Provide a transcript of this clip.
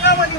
लगाव आणि